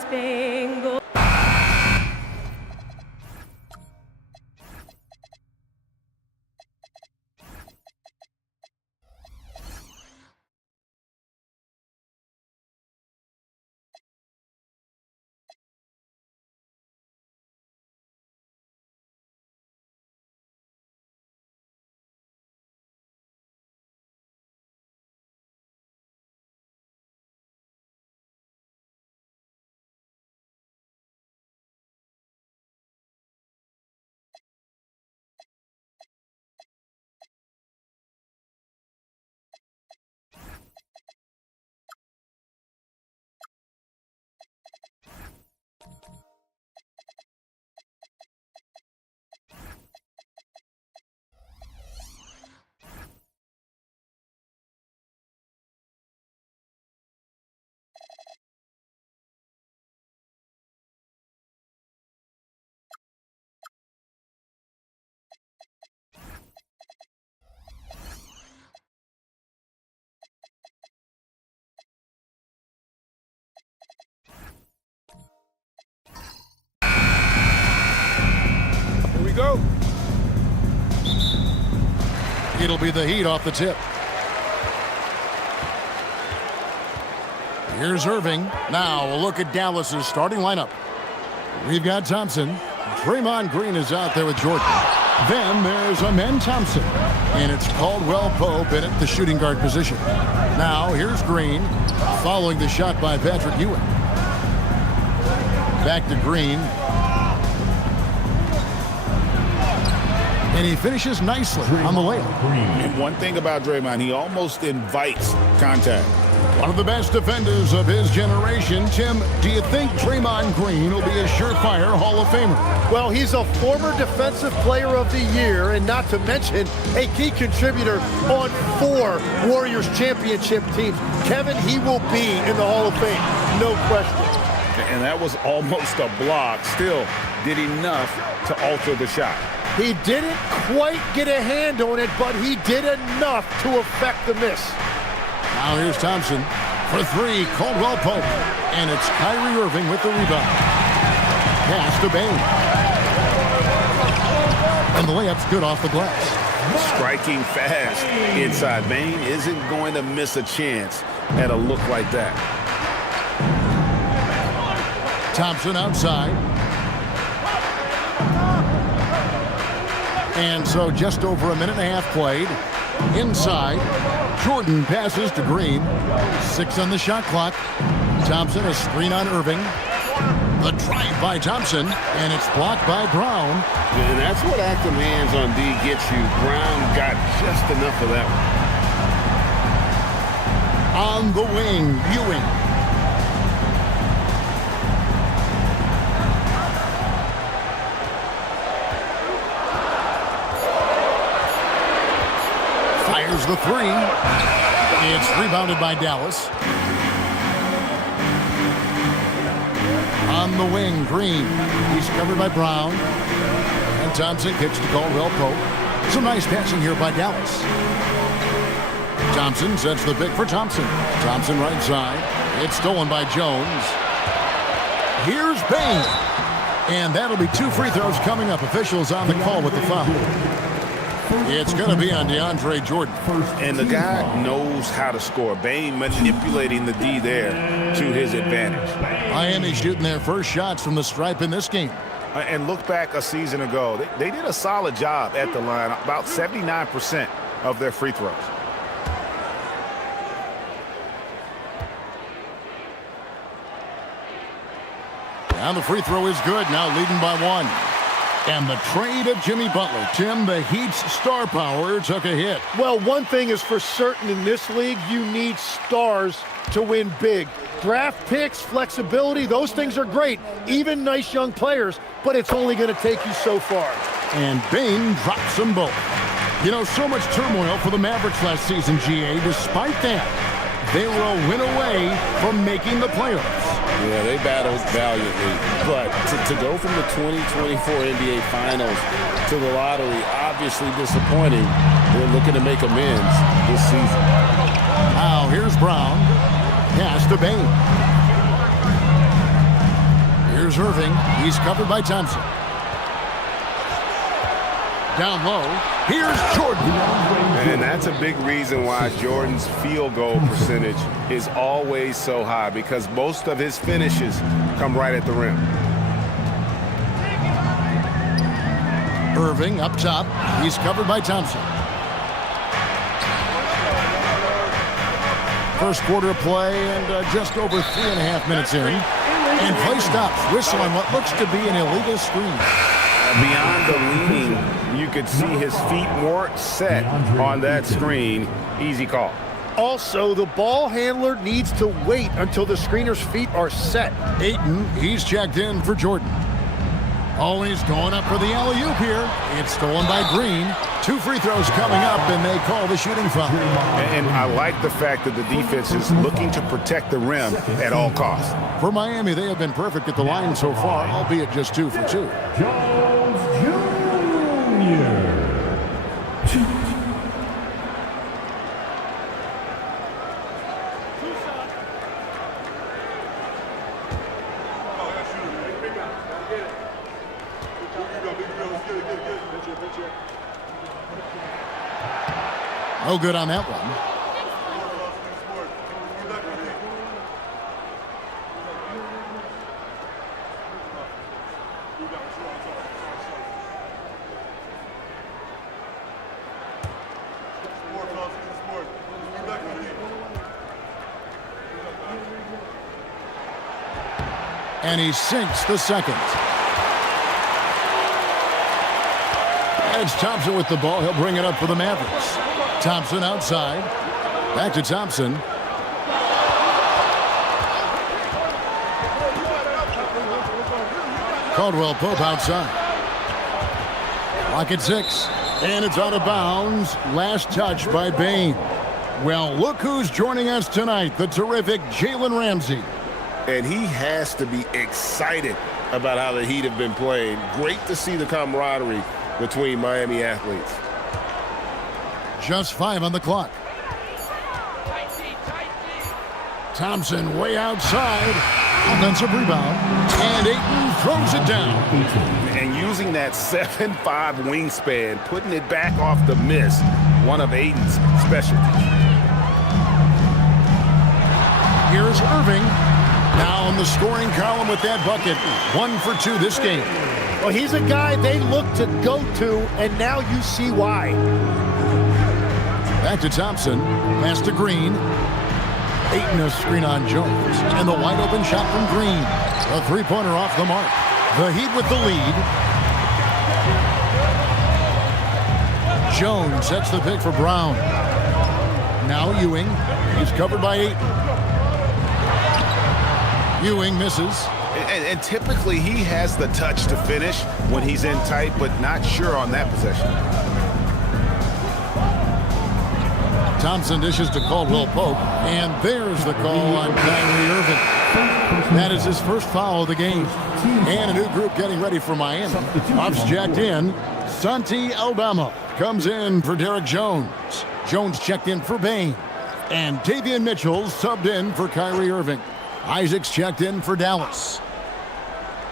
Spangled. Here we go. It'll be the Heat off the tip. Here's Irving. Now a look at Dallas's starting lineup. We've got Thompson. Draymond Green is out there with Jordan. Then there's Amen Thompson. And it's Caldwell Pope in at the shooting guard position. Now here's Green following the shot by Patrick Ewing. Back to Green. And he finishes nicely on the layup. And one thing about Draymond, he almost invites contact. One of the best defenders of his generation. Tim, do you think Draymond Green will be a surefire Hall of Famer? Well, he's a former Defensive Player of the Year, and not to mention a key contributor on 4 Warriors championship teams. Kevin, he will be in the Hall of Fame, no question. And that was almost a block. Still did enough to alter the shot. He didn't quite get a hand on it, but he did enough to affect the miss. Now here's Thompson for 3, Caldwell Pope. And it's Kyrie Irving with the rebound. Pass to Bain. And the layup's good off the glass. Striking fast inside. Bain isn't going to miss a chance at a look like that. Thompson outside. And so just over a minute and a half played. Inside. Jordan passes to Green. 6 on the shot clock. Thompson, a screen on Irving. The drive by Thompson, and it's blocked by Brown. And that's what active hands on D gets you. Brown got just enough of that one. On the wing, Ewing. Fires the 3. It's rebounded by Dallas. On the wing, Green. He's covered by Brown. And Thompson kicks to Caldwell Pope. Some nice passing here by Dallas. Thompson sets the pick for Thompson. Thompson right side. It's stolen by Jones. Here's Bain. And that'll be 2 free throws coming up. Officials on the call with the foul. It's going to be on DeAndre Jordan. And the guy knows how to score. Bain manipulating the D there to his advantage. Miami shooting their first shots from the stripe in this game. And look back a season ago. They did a solid job at the line. About 79% of their free throws. And the free throw is good. Now leading by 1. And the trade of Jimmy Butler. Tim, the Heat's star power took a hit. Well, one thing is for certain in this league, you need stars to win big. Draft picks, flexibility, those things are great. Even nice young players, but it's only going to take you so far. And Bain drops them both. You know, so much turmoil for the Mavericks last season, GA. Despite that, they were a win away from making the playoffs. Yeah, they battled valiantly. But to go from the 2024 NBA Finals to the lottery, obviously disappointing. They're looking to make amends this season. Now, here's Brown. Pass to Bain. Here's Irving. He's covered by Thompson. Down low. Here's Jordan. And that's a big reason why Jordan's field goal percentage is always so high, because most of his finishes come right at the rim. Irving up top. He's covered by Thompson. First quarter of play and just over 3.5 minutes in. And play stops. Whistle on what looks to be an illegal screen. Beyond the leaning, you could see his feet weren't set on that screen. Easy call. Also, the ball handler needs to wait until the screener's feet are set. Ayton, he's checked in for Jordan. Always going up for the alley-oop here. It's stolen by Green. 2 free throws coming up, and they call the shooting foul. And I like the fact that the defense is looking to protect the rim at all costs. For Miami, they have been perfect at the line so far, albeit just 2 for 2. Jones Jr. No good on that one. And he sinks the second. It's Thompson with the ball. He'll bring it up for the Mavericks. Thompson outside. Back to Thompson. Caldwell Pope outside. Clock at 6. And it's out of bounds. Last touch by Bane. Well, look who's joining us tonight. The terrific Jalen Ramsey. And he has to be excited about how the Heat have been playing. Great to see the camaraderie between Miami athletes. Just 5 on the clock. Thompson way outside. Offensive rebound. And Ayton throws it down. And using that 7'5" wingspan, putting it back off the miss, one of Ayton's specialties. Here's Irving. Now in the scoring column with that bucket. 1 for 2 this game. Well, he's a guy they look to go to, and now you see why. Back to Thompson. Pass to Green. Ayton a screen on Jones. And the wide open shot from Green. A 3-pointer off the mark. The Heat with the lead. Jones sets the pick for Brown. Now Ewing. He's covered by Ayton. Ewing misses. And typically he has the touch to finish when he's in tight, but not sure on that possession. Thompson dishes to Caldwell Pope, and there's the call on Kyrie Irving. That is his first foul of the game. And a new group getting ready for Miami. Ops jacked in. Santi Aldama comes in for Derek Jones. Jones checked in for Bane. And Davion Mitchell subbed in for Kyrie Irving. Isaac's checked in for Dallas.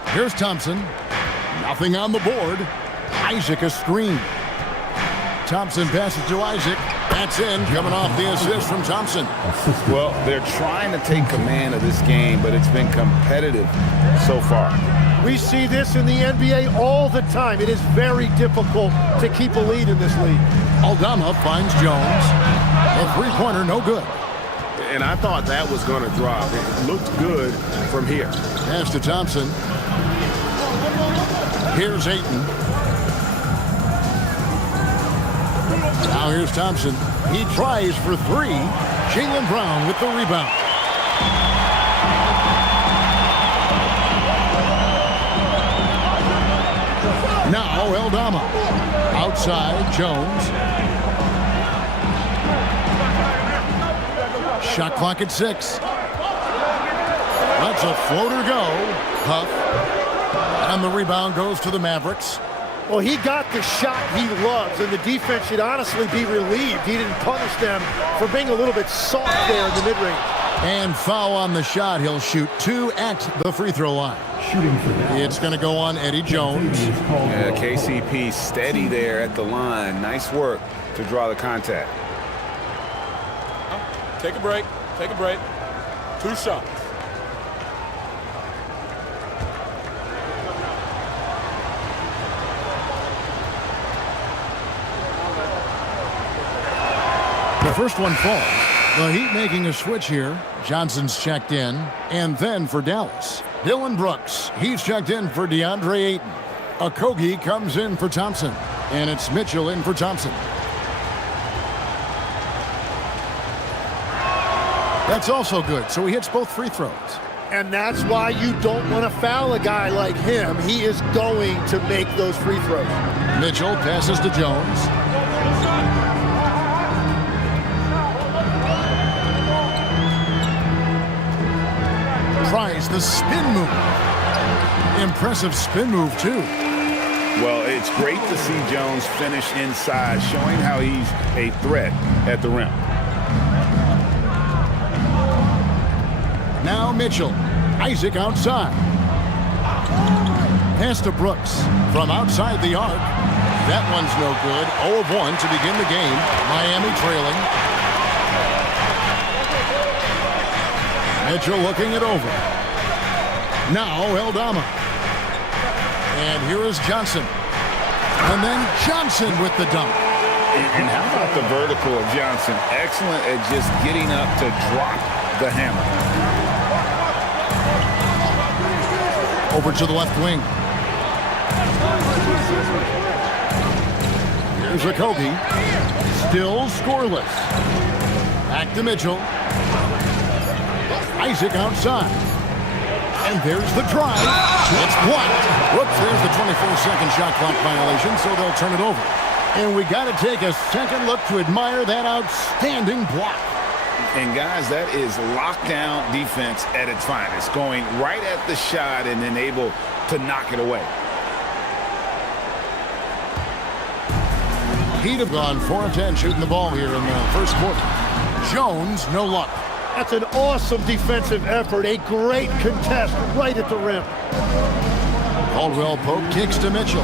Here's Thompson. Nothing on the board. Isaac a screen. Thompson passes to Isaac. That's in, coming off the assist from Thompson. Well, they're trying to take command of this game, but it's been competitive so far. We see this in the NBA all the time. It is very difficult to keep a lead in this league. Aldama finds Jones. A 3-pointer, no good. And I thought that was going to drop. It looked good from here. Pass to Thompson. Here's Ayton. Now here's Thompson. He tries for 3. Jaylen Brown with the rebound. Now Aldama. Outside, Jones. Shot clock at 6. Lets a floater go. Huff. And the rebound goes to the Mavericks. Well, he got the shot he loves, and the defense should honestly be relieved he didn't punish them for being a little bit soft there in the mid-range. And foul on the shot. He'll shoot 2 at the free throw line. Shooting for Dallas. It's going to go on Eddie Jones. Yeah, KCP steady there at the line. Nice work to draw the contact. Take a break. Take a break. 2 shots. The first one falls. The Heat making a switch here. Johnson's checked in. And then for Dallas, Dylan Brooks. He's checked in for DeAndre Ayton. Okogie comes in for Thompson. And it's Mitchell in for Thompson. That's also good. So he hits both free throws. And that's why you don't want to foul a guy like him. He is going to make those free throws. Mitchell passes to Jones. Tries the spin move. Impressive spin move, too. Well, it's great to see Jones finish inside, showing how he's a threat at the rim. Now Mitchell. Isaac outside. Pass to Brooks. From outside the arc. That one's no good. 0 of 1 to begin the game. Miami trailing. Mitchell looking it over. Now Eldama. And here is Johnson. And then Johnson with the dunk. And how about the vertical of Johnson? Excellent at just getting up to drop the hammer. Over to the left wing. Here's Okogie. Still scoreless. Back to Mitchell. Isaac outside. And there's the drive. It's blocked. Whoops, there's the 24-second shot clock violation, so they'll turn it over. And we got to take a second look to admire that outstanding block. And guys, that is lockdown defense at its finest, going right at the shot and then able to knock it away. He'd have gone 4 of 10 shooting the ball here in the first quarter. Jones, no luck. That's an awesome defensive effort. A great contest right at the rim. Caldwell Pope kicks to Mitchell.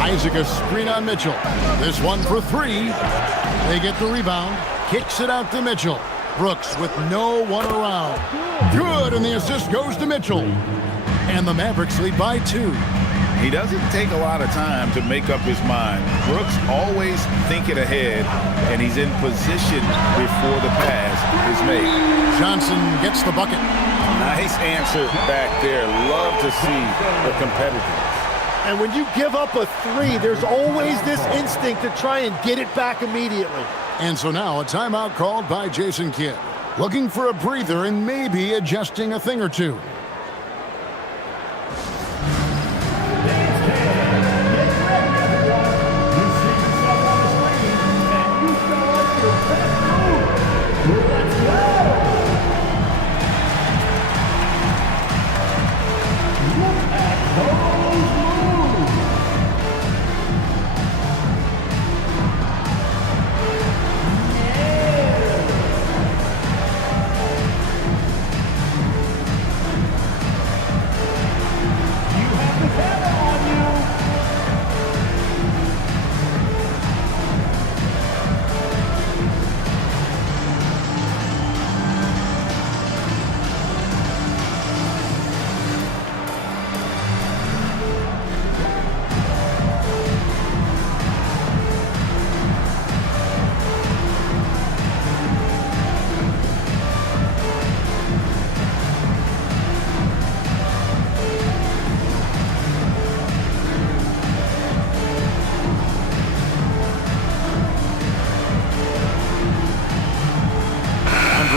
Isaac a screen on Mitchell. This one for 3. They get the rebound. Kicks it out to Mitchell. Brooks with no one around. Good, and the assist goes to Mitchell. And the Mavericks lead by 2. He doesn't take a lot of time to make up his mind. Brooks always thinking ahead, and he's in position before the pass is made. Johnson gets the bucket. Nice answer back there. Love to see the competitiveness. And when you give up a 3, there's always this instinct to try and get it back immediately. And so now a timeout called by Jason Kidd. Looking for a breather and maybe adjusting a thing or two.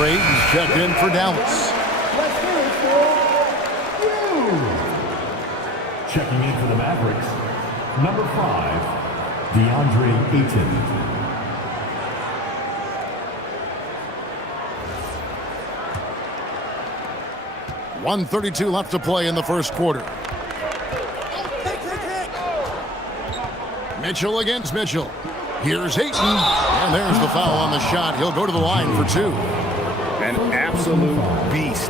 He's checked in for Dallas. Let's hear it for you. Checking in for the Mavericks, number 5, DeAndre Ayton. 1:32 left to play in the first quarter. Mitchell against Mitchell. Here's Ayton, and there's the foul on the shot. He'll go to the line for 2. An absolute beast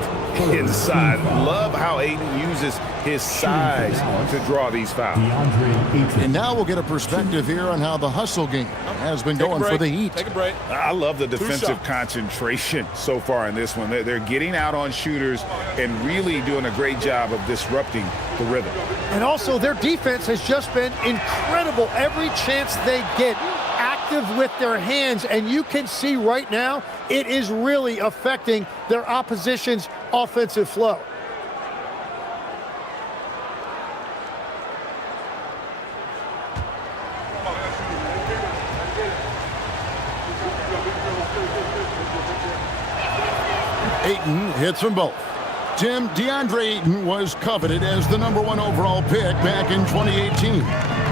inside. Love how Ayton uses his size to draw these fouls. And now we'll get a perspective here on how the hustle game has been going for the Heat. Take a break. I love the defensive concentration so far in this one. They're getting out on shooters and really doing a great job of disrupting the rhythm. And also their defense has just been incredible. Every chance they get, active with their hands, and you can see right now it is really affecting their opposition's offensive flow. Ayton hits them both. Tim, DeAndre Ayton was coveted as the #1 overall pick back in 2018.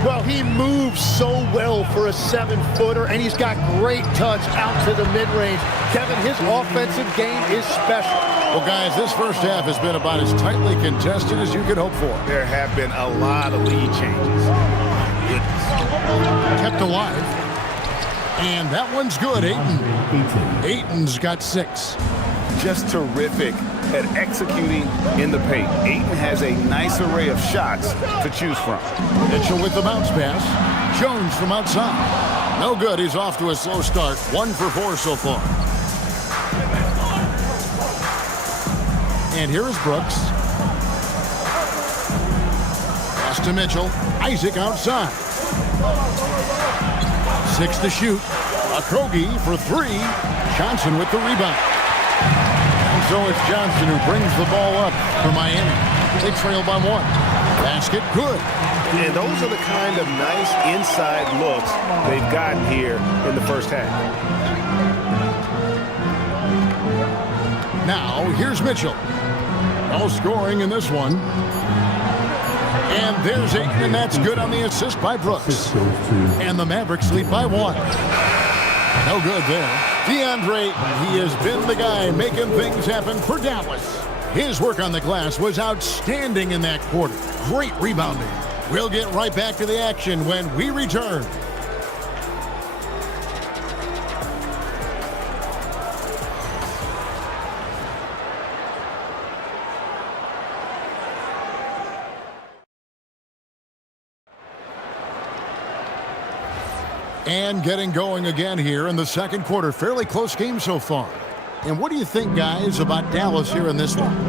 Well, he moves so well for a 7-footer, and he's got great touch out to the mid-range. Kevin, his offensive game is special. Well, guys, this first half has been about as tightly contested as you could hope for. There have been a lot of lead changes. Kept alive. And that one's good, Ayton. Ayton's got 6. Just terrific at executing in the paint. Ayton has a nice array of shots to choose from. Mitchell with the bounce pass. Jones from outside. No good. He's off to a slow start. 1 for 4 so far. And here is Brooks. Pass to Mitchell. Isaac outside. 6 to shoot. Okogie for 3. Johnson with the rebound. And so it's Johnson who brings the ball up for Miami. They trail by 1. Basket good. And those are the kind of nice inside looks they've gotten here in the first half. Now, here's Mitchell. No scoring in this one. And there's Ayton, and that's good on the assist by Brooks. And the Mavericks lead by 1. No good there. DeAndre, he has been the guy making things happen for Dallas. His work on the glass was outstanding in that quarter. Great rebounding. We'll get right back to the action when we return. And getting going again here in the second quarter. Fairly close game so far. And what do you think, guys, about Dallas here in this one?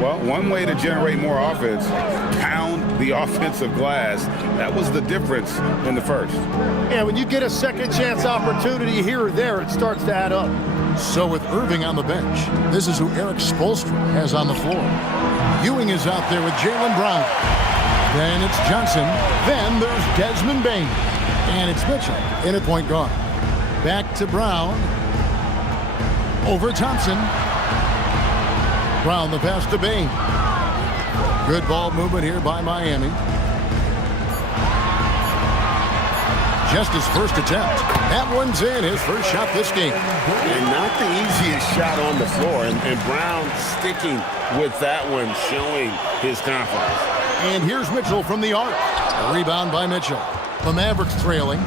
Well, one way to generate more offense, pound the offensive glass. That was the difference in the first. Yeah, when you get a second chance opportunity here or there, it starts to add up. So with Irving on the bench, this is who Eric Spoelstra has on the floor. Ewing is out there with Jaylen Brown. Then it's Johnson. Then there's Desmond Bane. And it's Mitchell in at point guard. Back to Brown. Over Thompson. Brown the pass to Bane. Good ball movement here by Miami. Just his first attempt. That one's in, his first shot this game. And not the easiest shot on the floor. And Brown sticking with that one, showing his confidence. And here's Mitchell from the arc. A rebound by Mitchell. The Mavericks trailing.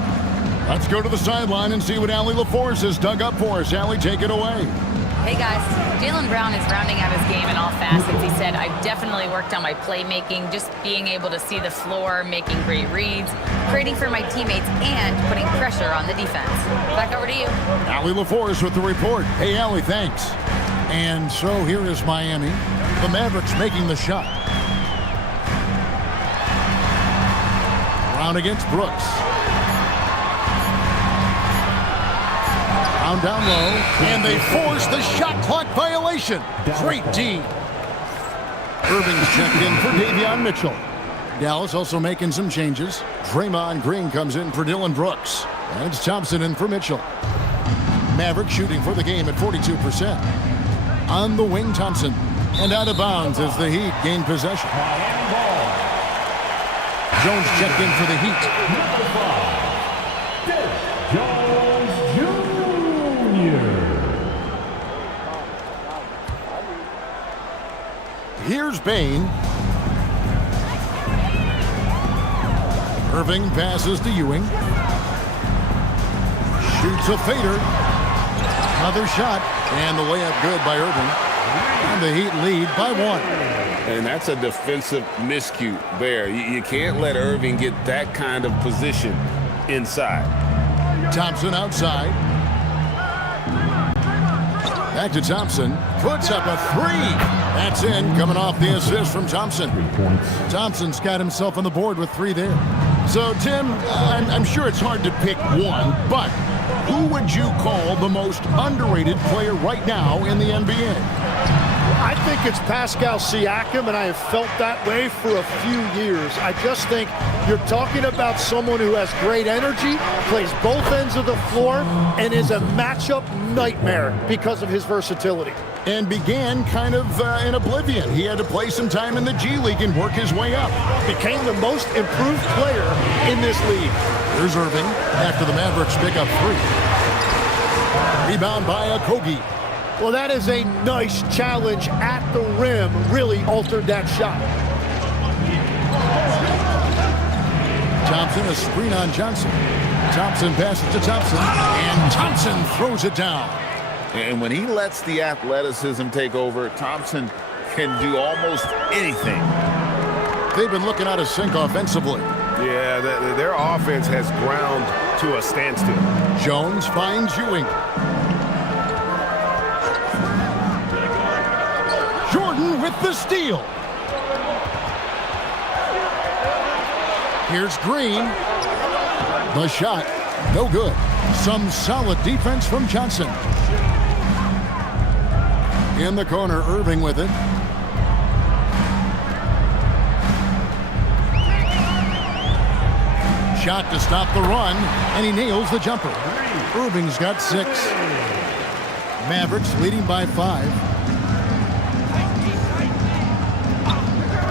Let's go to the sideline and see what Allie LaForce has dug up for us. Allie, take it away. Hey guys, Jaylen Brown is rounding out his game in all facets. He said, I've definitely worked on my playmaking, just being able to see the floor, making great reads, creating for my teammates, and putting pressure on the defense. Back over to you. Allie LaForce with the report. Hey, Allie, thanks. And so here is Miami. The Mavericks making the shot. Brown against Brooks. Brown down low, and they force the shot clock violation. Great D. Irving's checked in for Davion Mitchell. Dallas also making some changes. Draymond Green comes in for Dylan Brooks. And it's Thompson in for Mitchell. Maverick shooting for the game at 42%. On the wing, Thompson. And out of bounds as the Heat gain possession. Jones checked in for the Heat. Jones Jr. Here's Bane. Irving passes to Ewing. Shoots a fader. Another shot. And the layup good by Irving. And the Heat lead by 1. And that's a defensive miscue there. You can't let Irving get that kind of position inside. Thompson outside. Back to Thompson. Puts up a 3. That's in, coming off the assist from Thompson. 3 points. Thompson's got himself on the board with 3 there. So, Tim, I'm sure it's hard to pick one, but who would you call the most underrated player right now in the NBA? I think it's Pascal Siakam, and I have felt that way for a few years. I just think you're talking about someone who has great energy, plays both ends of the floor, and is a matchup nightmare because of his versatility. And began kind of in oblivion. He had to play some time in the G League and work his way up. Became the most improved player in this league. Here's Irving after the Mavericks pick up 3. Rebound by Okogie. Well, that is a nice challenge at the rim. Really altered that shot. Thompson, a screen on Johnson. Thompson passes to Thompson, and Thompson throws it down. And when he lets the athleticism take over, Thompson can do almost anything. They've been looking out of sync offensively. Yeah, their offense has ground to a standstill. Jones finds Ewing. Jordan with the steal. Here's Green. The shot, no good. Some solid defense from Johnson. In the corner, Irving with it. Shot to stop the run, and he nails the jumper. Irving's got 6. Mavericks leading by 5.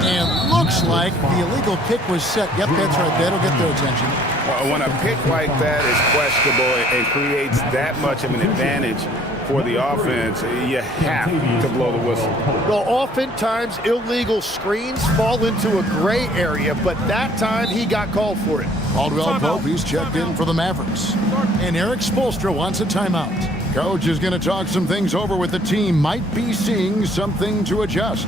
And looks like the illegal pick was set. Yep, that's right. That'll get their attention. When a pick like that is questionable and creates that much of an advantage for the offense, you have to blow the whistle. Well, oftentimes illegal screens fall into a gray area, but that time he got called for it. Caldwell Pope, he's checked in for the Mavericks. And Eric Spoelstra wants a timeout. Coach is going to talk some things over with the team. Might be seeing something to adjust.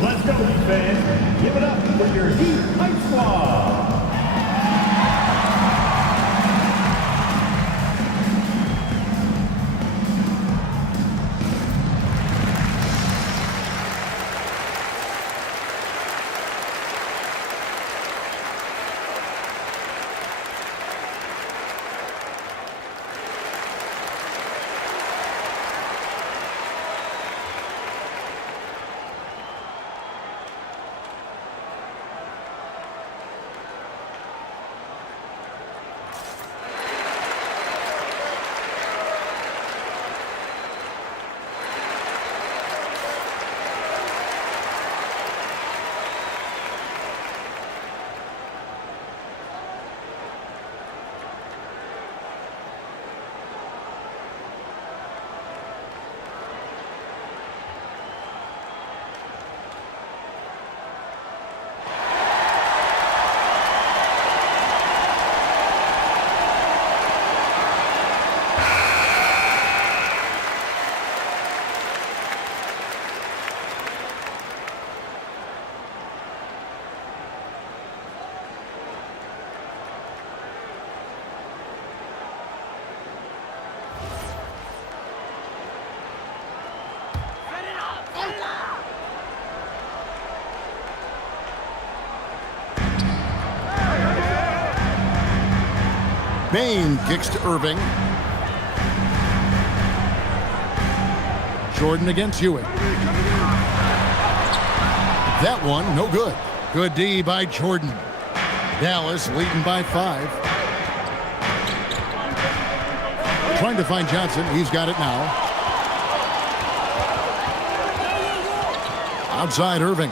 Let's go, Heat fans. Give it up for your Heat Hype Squad. Bain kicks to Irving. Jordan against Ewing. That one, no good. Good D by Jordan. Dallas leading by 5. Trying to find Johnson. He's got it now. Outside Irving.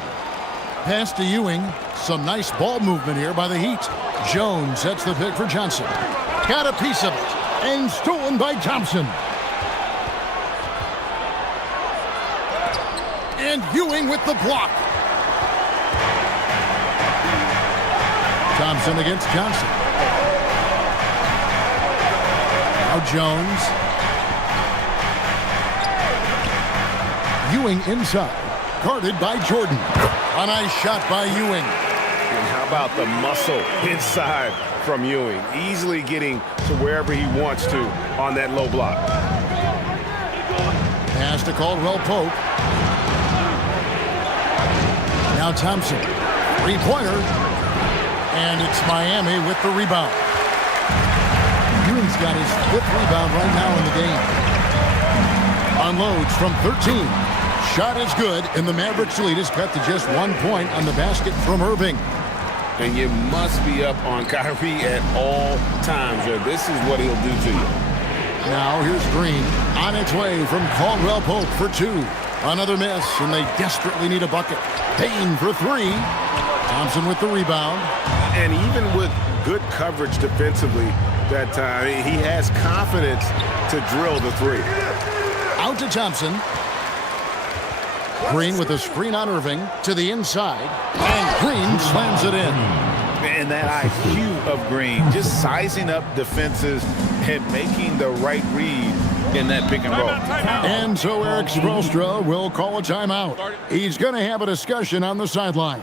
Pass to Ewing. Some nice ball movement here by the Heat. Jones sets the pick for Johnson. Got a piece of it. And stolen by Thompson. And Ewing with the block. Thompson against Johnson. Now Jones. Ewing inside. Guarded by Jordan. A nice shot by Ewing. And how about the muscle inside from Ewing? Easily getting to wherever he wants to on that low block. Pass to Caldwell Pope. Now Thompson. Three-pointer. And it's Miami with the rebound. Ewing's got his 5th rebound right now in the game. Unloads from 13. Shot is good, and the Mavericks lead is cut to just 1 point on the basket from Irving. And you must be up on Kyrie at all times, or this is what he'll do to you. Now here's Green on its way from Caldwell Pope for 2. Another miss, and they desperately need a bucket. Payne for 3. Thompson with the rebound. And even with good coverage defensively that time, he has confidence to drill the 3. Out to Thompson. Green with a screen on Irving to the inside. And Green slams it in. And that IQ of Green, just sizing up defenses and making the right read in that pick and roll. And so Eric Spoelstra will call a timeout. He's going to have a discussion on the sideline.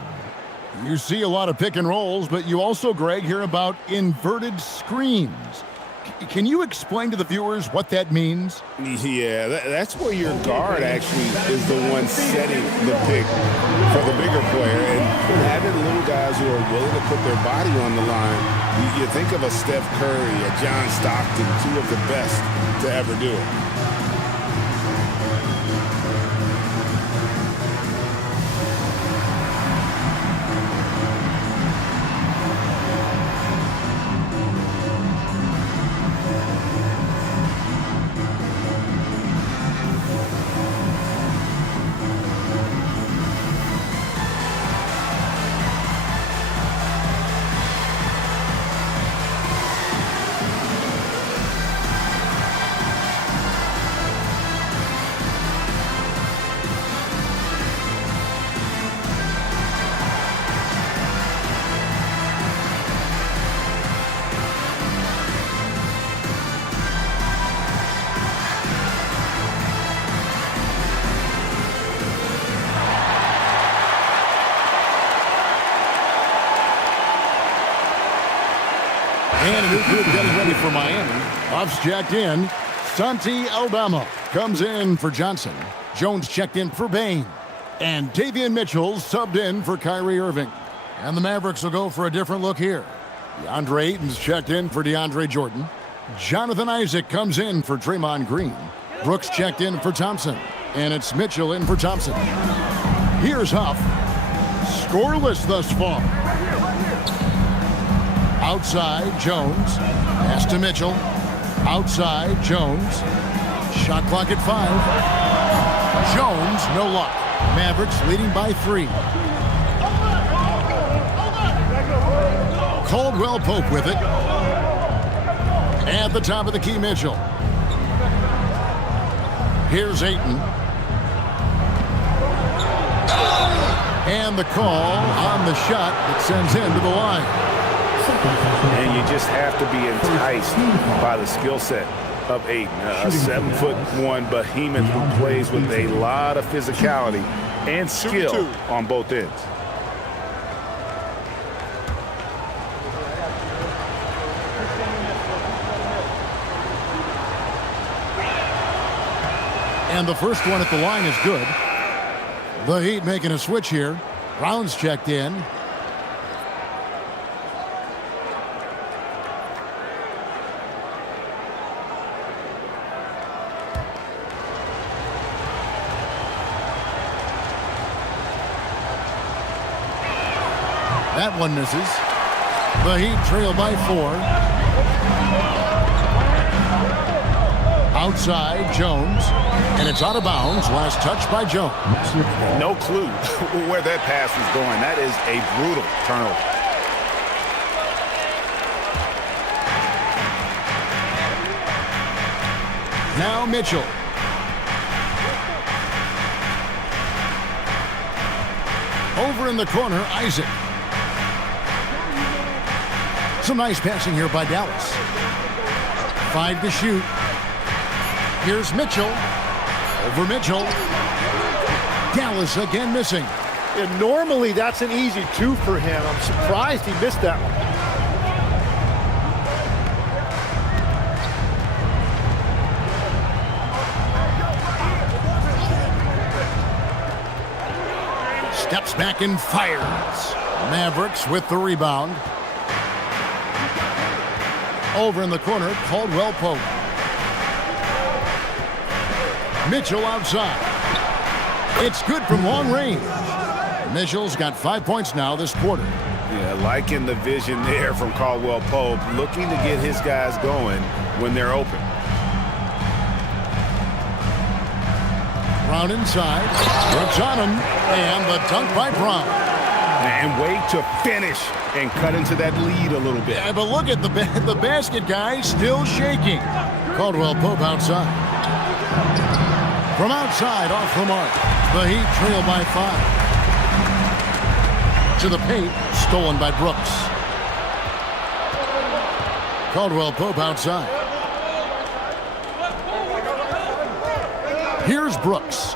You see a lot of pick and rolls, but you also, Greg, hear about inverted screens. Can you explain to the viewers what that means? Yeah, that's where your guard actually is the one setting the pick for the bigger player. And having little guys who are willing to put their body on the line, you think of a Steph Curry, a John Stockton, 2 of the best to ever do it. And a new group getting ready for Miami. Buffs checked in. Santi Aldama comes in for Johnson. Jones checked in for Bain. And Davion Mitchell subbed in for Kyrie Irving. And the Mavericks will go for a different look here. DeAndre Ayton's checked in for DeAndre Jordan. Jonathan Isaac comes in for Draymond Green. Brooks checked in for Thompson. And it's Mitchell in for Thompson. Here's Huff. Scoreless thus far. Outside, Jones. Pass to Mitchell. Outside, Jones. Shot clock at 5. Jones, no luck. Mavericks leading by 3. Caldwell Pope with it. At the top of the key, Mitchell. Here's Ayton. And the call on the shot that sends him to the line. And you just have to be enticed by the skill set of Ayton, a 7'1" behemoth who plays with a lot of physicality and skill on both ends. And the first one at the line is good. The Heat making a switch here. Brown's checked in. That one misses. The Heat trail by 4. Outside, Jones. And it's out of bounds. Last touch by Jones. No clue where that pass was going. That is a brutal turnover. Now Mitchell. Over in the corner, Isaac. Some nice passing here by Dallas. 5 to shoot. Here's Mitchell. Over Mitchell. Dallas again missing. And normally that's an easy 2 for him. I'm surprised he missed that one. Steps back and fires. Mavericks with the rebound. Over in the corner, Caldwell Pope. Mitchell outside. It's good from long range. Mitchell's got 5 points now this quarter. Yeah, liking the vision there from Caldwell Pope, looking to get his guys going when they're open. Brown inside. Brooks on him. And the dunk by Brown. And wait to finish and cut into that lead a little bit. Yeah, but look at the basket guy still shaking. Caldwell Pope outside. From outside, off the mark. The Heat trail by 5. To the paint, stolen by Brooks. Caldwell Pope outside. Here's Brooks.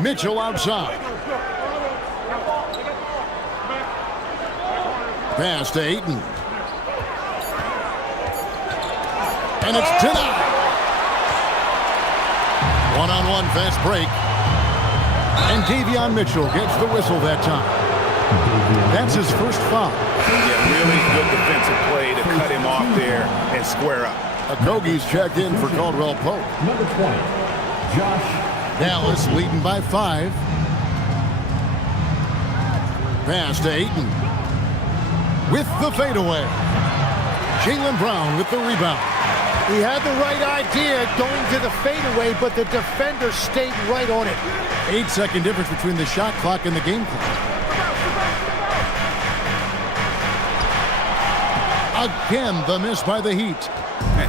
Mitchell outside. Pass to Ayton. And it's denied. One-on-one fast break. And Davion Mitchell gets the whistle that time. That's his first foul. Yeah, really good defensive play to cut him off there and square up. Okogie's checked in for Caldwell Pope. Number 20, Josh. Dallas leading by 5. Pass to Ayton. With the fadeaway. Jaylen Brown with the rebound. He had the right idea going to the fadeaway, but the defender stayed right on it. 8-second difference between the shot clock and the game clock. Again, the miss by the Heat.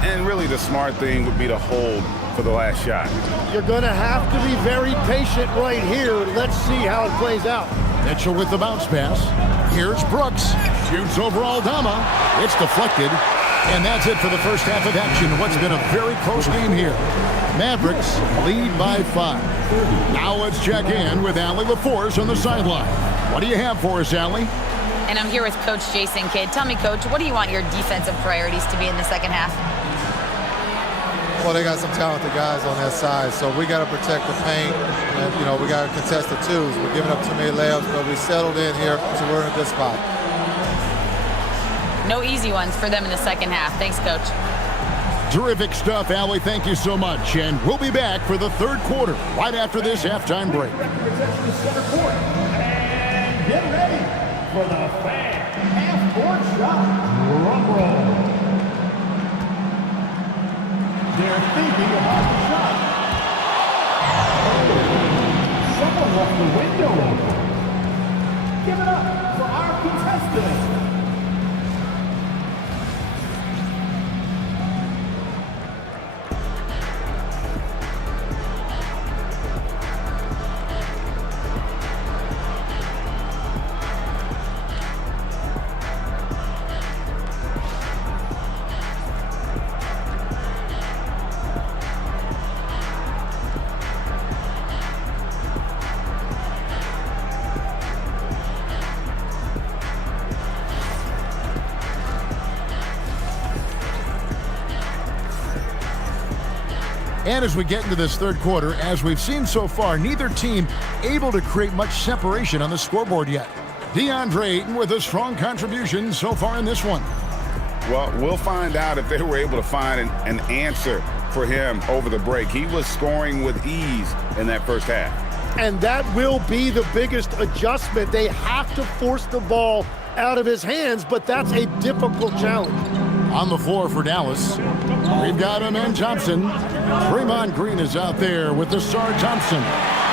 And really the smart thing would be to hold for the last shot. You're going to have to be very patient right here. Let's see how it plays out. Mitchell with the bounce pass. Here's Brooks. Shoots over Aldama. It's deflected. And that's it for the first half of action. What's been a very close game here. Mavericks lead by 5. Now let's check in with Allie LaForce on the sideline. What do you have for us, Allie? And I'm here with Coach Jason Kidd. Tell me, Coach, what do you want your defensive priorities to be in the second half? Well, they got some talented guys on that side, so we got to protect the paint. And, we got to contest the twos. We're giving up too many layups, but we settled in here, so we're in a good spot. No easy ones for them in the second half. Thanks, Coach. Terrific stuff, Allie. Thank you so much. And we'll be back for the third quarter right after this halftime break. And get ready for the fan half-court shot. Drum roll. They're thinking about the shot. Someone left the window open. Give it up for our contestants. And as we get into this third quarter, as we've seen so far, neither team able to create much separation on the scoreboard yet. DeAndre Ayton with a strong contribution so far in this one. Well, we'll find out if they were able to find an answer for him over the break. He was scoring with ease in that first half. And that will be the biggest adjustment. They have to force the ball out of his hands, but that's a difficult challenge. On the floor for Dallas, we've got Amen Thompson. Draymond Green is out there with the Sar Thompson.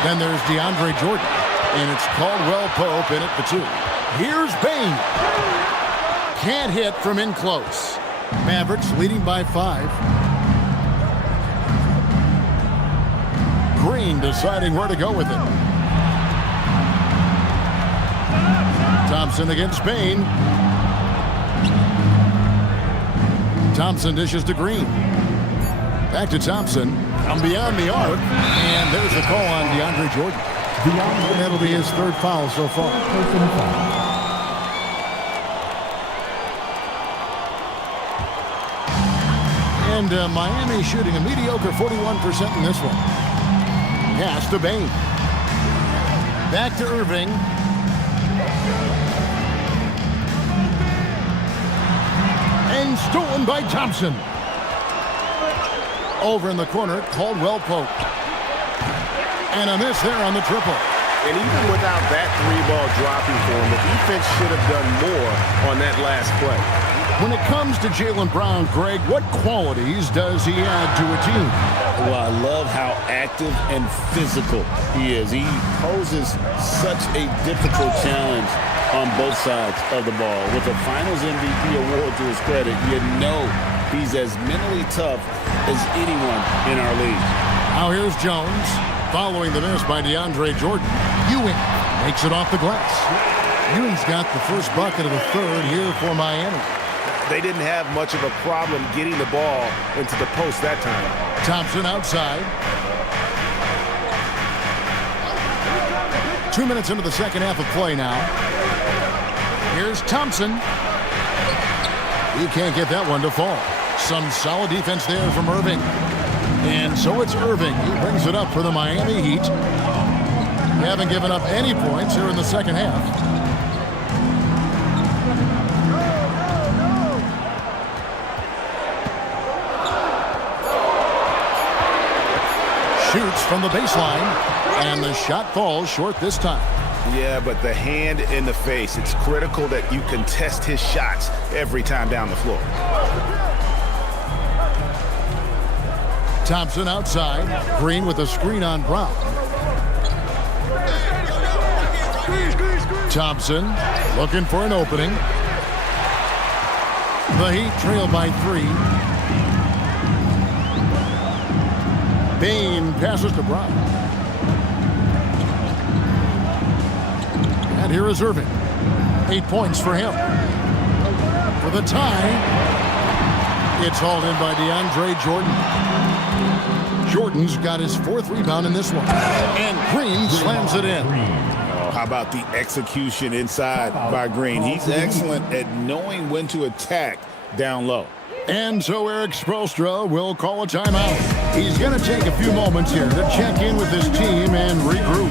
Then there's DeAndre Jordan. And it's Caldwell Pope in it for 2. Here's Bain. Can't hit from in close. Mavericks leading by 5. Green deciding where to go with it. Thompson against Bain. Thompson dishes to Green. Back to Thompson. From beyond the arc. And there's the call on DeAndre Jordan. And that'll be his third foul so far. And Miami shooting a mediocre 41% in this one. Pass to Bain. Back to Irving. And stolen by Thompson. Over in the corner, Caldwell Pope. And a miss there on the triple. And even without that three-ball dropping for him, the defense should have done more on that last play. When it comes to Jaylen Brown, Greg, what qualities does he add to a team? Well, I love how active and physical he is. He poses such a difficult challenge on both sides of the ball. With a Finals MVP award to his credit, you know he's as mentally tough as anyone in our league. Now here's Jones. Following the miss by DeAndre Jordan, Ewing makes it off the glass. Ewing's got the first bucket of the third here for Miami. They didn't have much of a problem getting the ball into the post that time. Thompson outside. 2 minutes into the second half of play now. Here's Thompson. He can't get that one to fall. Some solid defense there from Irving. And so it's Irving. He brings it up for the Miami Heat. They haven't given up any points here in the second half. Shoots from the baseline, and the shot falls short this time. Yeah, but the hand in the face, it's critical that you contest his shots every time down the floor. Thompson outside. Green with a screen on Brown. Thompson looking for an opening. The Heat trail by 3. Bain passes to Brown. And here is Irving. 8 points for him. For the tie, it's hauled in by DeAndre Jordan. Jordan's got his 4th rebound in this one. And Green slams it in. Oh, how about the execution inside by Green? He's excellent at knowing when to attack down low. And so Eric Spoelstra will call a timeout. He's going to take a few moments here to check in with his team and regroup.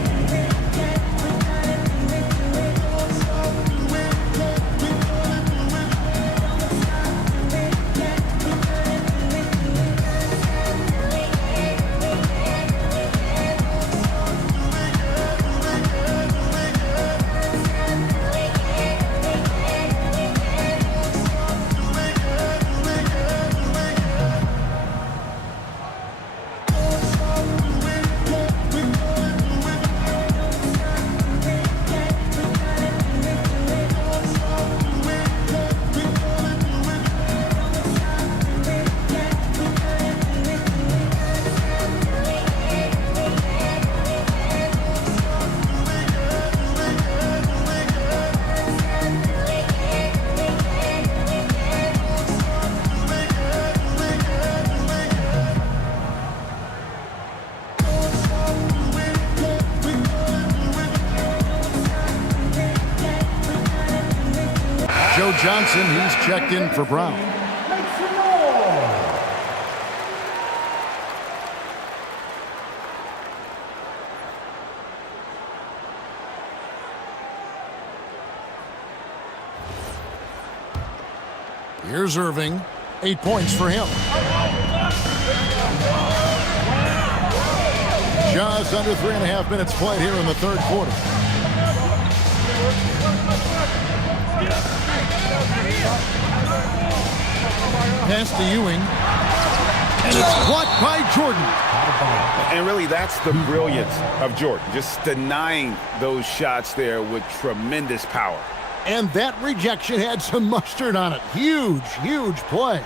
Joe Johnson, he's checked in for Brown. Here's Irving. 8 points for him. Just under 3.5 minutes played here in the third quarter. Pass to Ewing. And it's blocked by Jordan. And really, that's the brilliance of Jordan. Just denying those shots there with tremendous power. And that rejection had some mustard on it. Huge, huge play.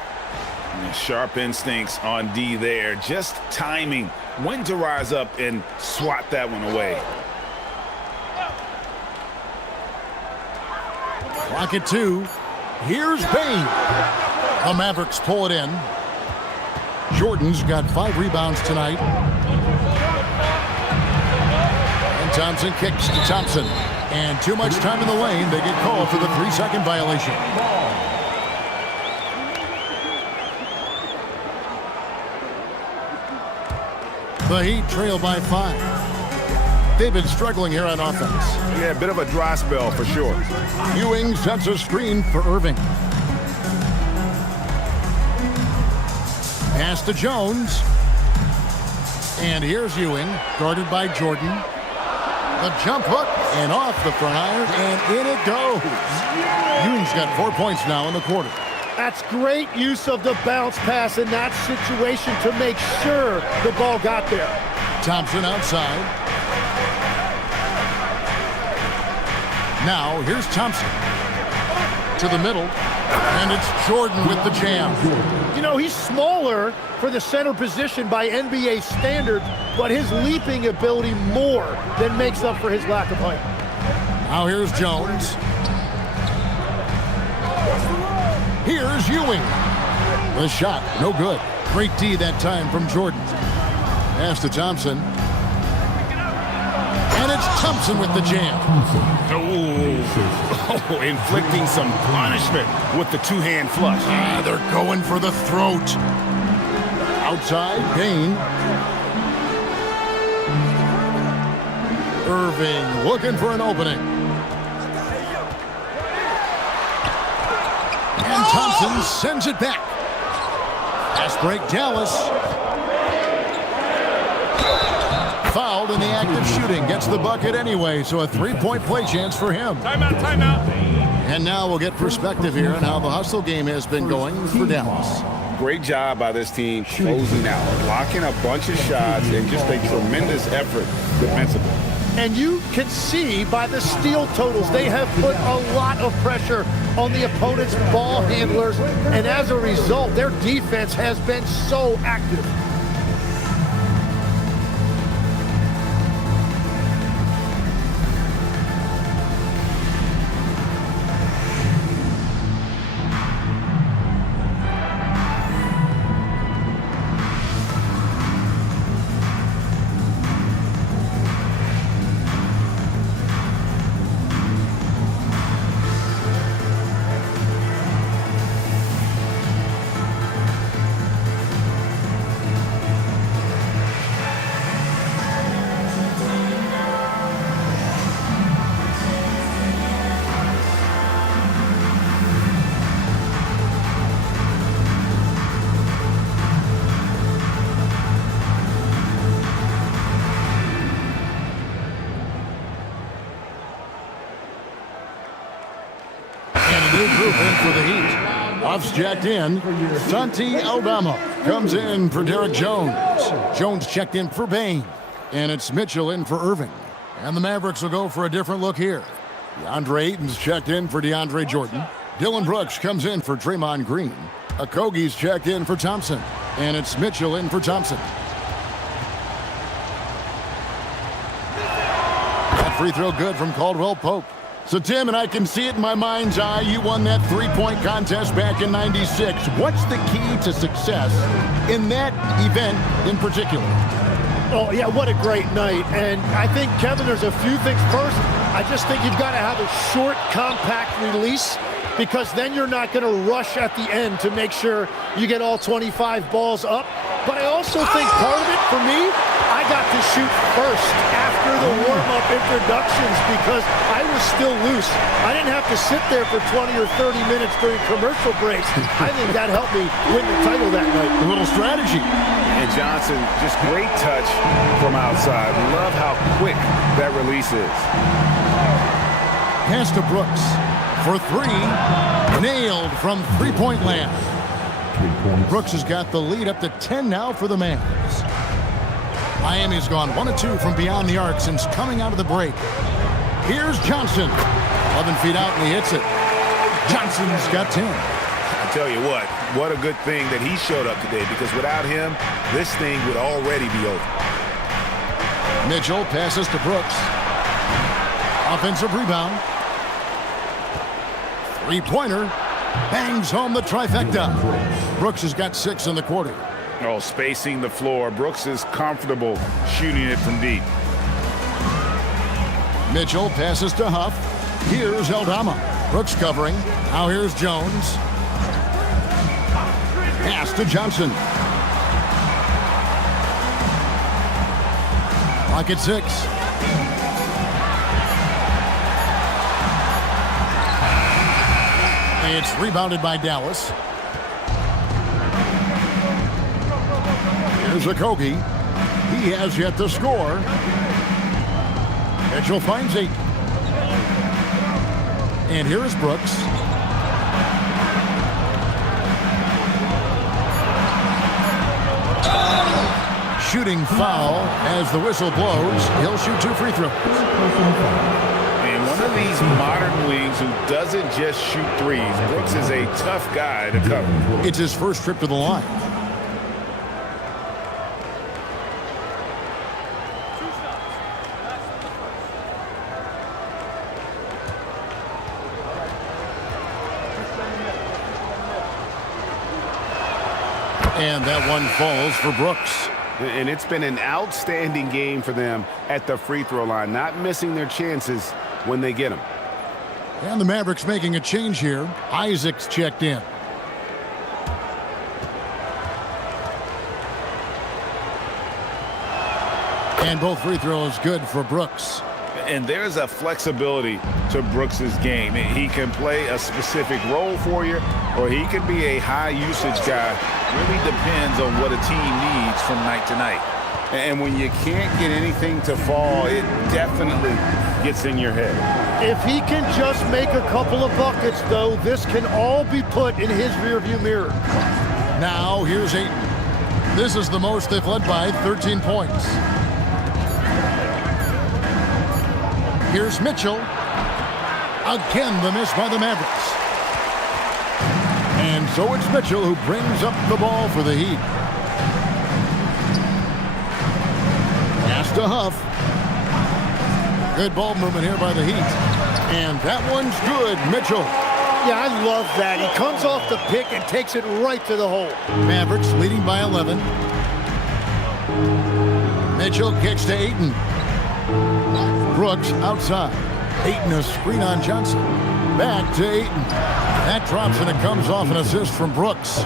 Sharp instincts on D there. Just timing when to rise up and swat that one away. Clock at 2. Here's Bain. The Mavericks pull it in. Jordan's got 5 rebounds tonight. And Thompson kicks to Thompson. And too much time in the lane. They get called for the 3-second violation. The Heat trail by 5. They've been struggling here on offense. Yeah, a bit of a dry spell for sure. Ewing sets a screen for Irving. Pass to Jones. And here's Ewing, guarded by Jordan. The jump hook and off the front iron, and in it goes. Ewing's got 4 points now in the quarter. That's great use of the bounce pass in that situation to make sure the ball got there. Thompson outside. Now here's Thompson to the middle, and it's Jordan with the jam. You know, he's smaller for the center position by NBA standards, but his leaping ability more than makes up for his lack of height. Now here's Jones. Here's Ewing. The shot, no good. Great D that time from Jordan. Pass to Thompson. And it's Thompson with the jam. Oh, inflicting some punishment with the two-hand flush. They're going for the throat. Outside, Payne. Irving looking for an opening. And Thompson sends it back. Fast break, Dallas. Fouled in the act of shooting. Gets the bucket anyway, so a 3-point play chance for him. Timeout, timeout. And now we'll get perspective here on how the hustle game has been going for Dallas. Great job by this team closing out, blocking a bunch of shots, and just a tremendous effort defensively. And you can see by the steal totals, they have put a lot of pressure on the opponent's ball handlers. And as a result, their defense has been so active. For the Heat. Off's jacked in. Santi Aldama comes in for Derek Jones. Jones checked in for Bain. And it's Mitchell in for Irving. And the Mavericks will go for a different look here. DeAndre Ayton's checked in for DeAndre Jordan. Dylan Brooks comes in for Draymond Green. Okogie's checked in for Thompson. And it's Mitchell in for Thompson. That free throw good from Caldwell Pope. So, Tim, and I can see it in my mind's eye, you won that three-point contest back in '96. What's the key to success in that event in particular? Oh, yeah, what a great night. And I think, Kevin, there's a few things. First, I just think you've got to have a short, compact release, because then you're not going to rush at the end to make sure you get all 25 balls up. But I also think part of it, for me, I got to shoot first after the warm-up introductions because I was still loose. I didn't have to sit there for 20 or 30 minutes during commercial breaks. I think that helped me win the title that night. A little strategy. And Johnson, just great touch from outside. Love how quick that release is. Pass to Brooks for three. Nailed from three-point land. Brooks has got the lead up to 10 now for the Mavs. Miami's gone 1 of 2 from beyond the arc since coming out of the break. Here's Johnson. 11 feet out and he hits it. Johnson's got 10. I tell you what a good thing that he showed up today, because without him, this thing would already be over. Mitchell passes to Brooks. Offensive rebound. Three-pointer. Bangs home the trifecta. Brooks has got 6 in the quarter. Oh, spacing the floor. Brooks is comfortable shooting it from deep. Mitchell passes to Huff. Here's Aldama. Brooks covering. Now here's Jones. Pass to Johnson. Clock at 6. It's rebounded by Dallas. Here's Okogie. He has yet to score. Mitchell finds 8. And here is Brooks. Shooting foul as the whistle blows. He'll shoot 2 free throws. And one of these modern wings who doesn't just shoot threes. Brooks is a tough guy to cover. It's his first trip to the line. And that one falls for Brooks. And it's been an outstanding game for them at the free throw line, not missing their chances when they get them. And the Mavericks making a change here. Isaac's checked in. And both free throws good for Brooks. And there's a flexibility to Brooks's game. He can play a specific role for you, or he can be a high usage guy. Really depends on what a team needs from night to night. And when you can't get anything to fall, it definitely gets in your head. If he can just make a couple of buckets, though, this can all be put in his rearview mirror. Now here's Ayton. This is the most they've led by, 13 points. Here's Mitchell. Again, the miss by the Mavericks. And so it's Mitchell who brings up the ball for the Heat. Pass to Huff. Good ball movement here by the Heat. And that one's good, Mitchell. Yeah, I love that. He comes off the pick and takes it right to the hole. Mavericks leading by 11. Mitchell kicks to Ayton. Brooks outside. Ayton a screen on Johnson. Back to Ayton. That drops and it comes off an assist from Brooks.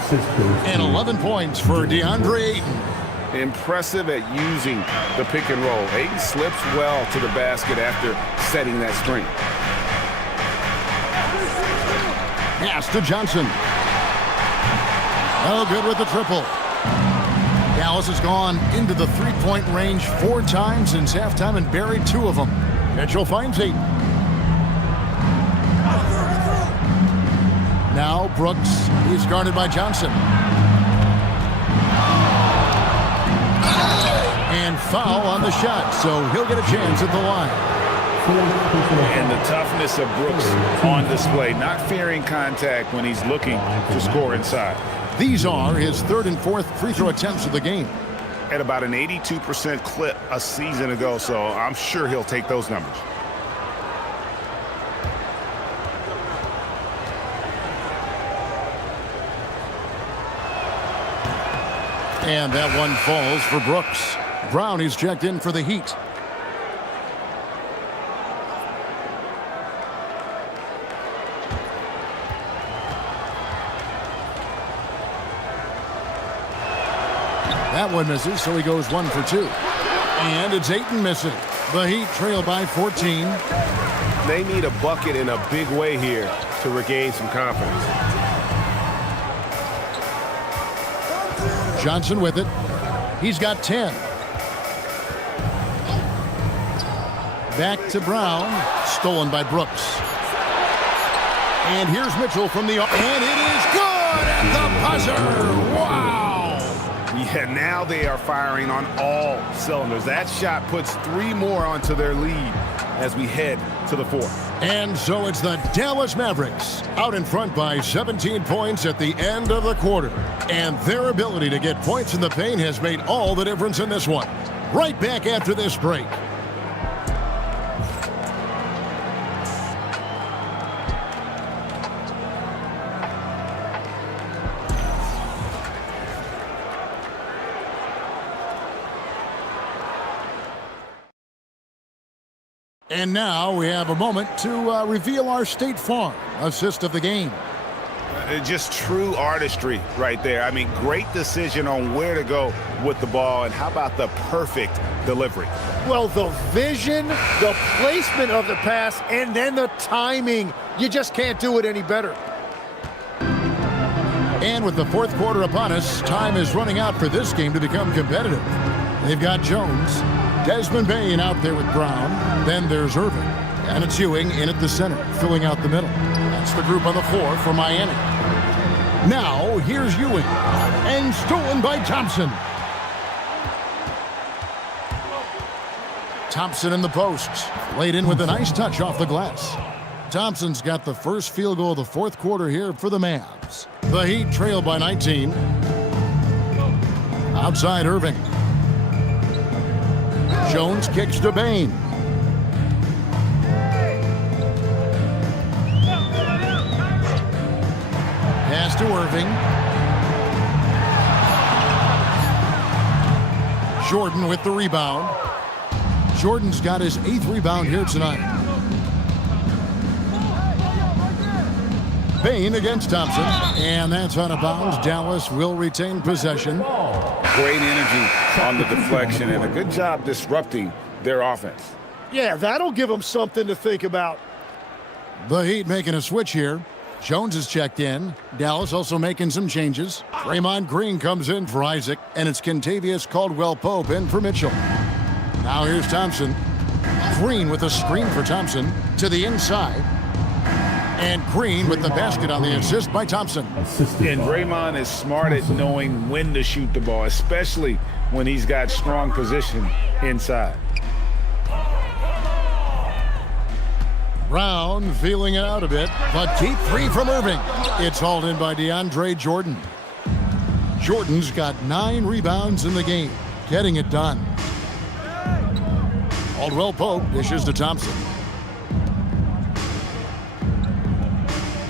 And 11 points for DeAndre Ayton. Impressive at using the pick and roll. Ayton slips well to the basket after setting that screen. Pass to Johnson. No good with the triple. Dallas has gone into the three-point range 4 times since halftime and buried 2 of them. Mitchell finds 8. Now Brooks. He's guarded by Johnson. And foul on the shot, so he'll get a chance at the line. And the toughness of Brooks on display, not fearing contact when he's looking to score inside. These are his 3rd and 4th free throw attempts of the game. At about an 82% clip a season ago, so I'm sure he'll take those numbers. And that one falls for Brooks. Brown is checked in for the Heat. That one misses, so he goes 1 for 2. And it's Ayton missing. The Heat trail by 14. They need a bucket in a big way here to regain some confidence. Johnson with it. He's got 10. Back to Brown. Stolen by Brooks. And here's Mitchell from the... And it is good at the buzzer. Wow. Yeah, now they are firing on all cylinders. That shot puts 3 more onto their lead as we head to the 4th. And so it's the Dallas Mavericks out in front by 17 points at the end of the quarter. And their ability to get points in the paint has made all the difference in this one. Right back after this break. And now we have a moment to reveal our State Farm assist of the game. Just true artistry right there. I mean, great decision on where to go with the ball, and how about the perfect delivery? Well, the vision, the placement of the pass, and then the timing. You just can't do it any better. And with the fourth quarter upon us, time is running out for this game to become competitive. They've got Jones, Desmond Bain out there with Brown. Then there's Irving. And it's Ewing in at the center, filling out the middle. That's the group on the floor for Miami. Now, here's Ewing. And stolen by Thompson. Thompson in the post. Laid in with a nice touch off the glass. Thompson's got the first field goal of the fourth quarter here for the Mavs. The Heat trail by 19. Outside Irving. Jones kicks to Bain. Pass to Irving. Jordan with the rebound. Jordan's got his 8th rebound here tonight. Bain against Thompson, and that's out of bounds. Dallas will retain possession. Great energy on the deflection, and a good job disrupting their offense. Yeah, that'll give them something to think about. The Heat making a switch here. Jones is checked in. Dallas also making some changes. Draymond Green comes in for Isaac, and it's Kentavious Caldwell-Pope in for Mitchell. Now here's Thompson. Green with a screen for Thompson to the inside. And Green with the basket on the assist by Thompson. And Draymond is smart at knowing when to shoot the ball, especially when he's got strong position inside. Brown feeling it out a bit, but deep three from Irving. It's hauled in by DeAndre Jordan. Jordan's got 9 rebounds in the game, getting it done. Caldwell-Pope dishes to Thompson.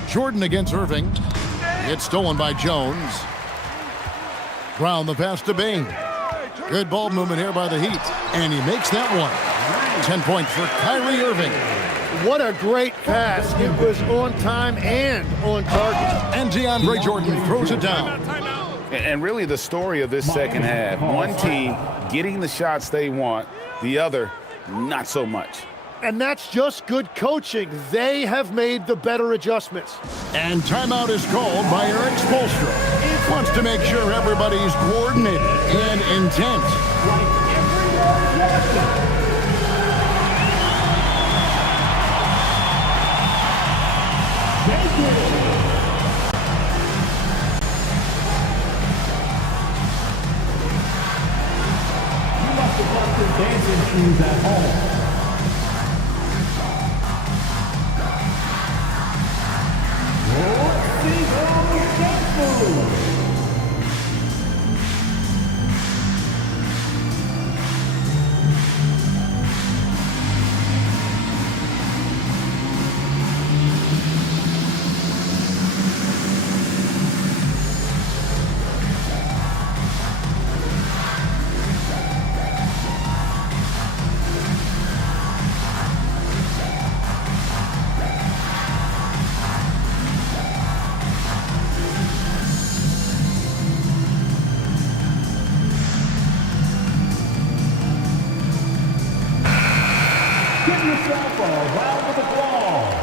Jordan against Irving. It's stolen by Jones. Brown the pass to Bain. Good ball movement here by the Heat, and he makes that one. 10 points for Kyrie Irving. What a great pass. It was on time and on target. And DeAndre Jordan throws it down. And really the story of this second half, one team getting the shots they want, the other not so much. And that's just good coaching. They have made the better adjustments. And timeout is called by Eric Spoelstra. Wants to make sure everybody's coordinated and intent. Dancing shoes at home. Give yourself a round of applause.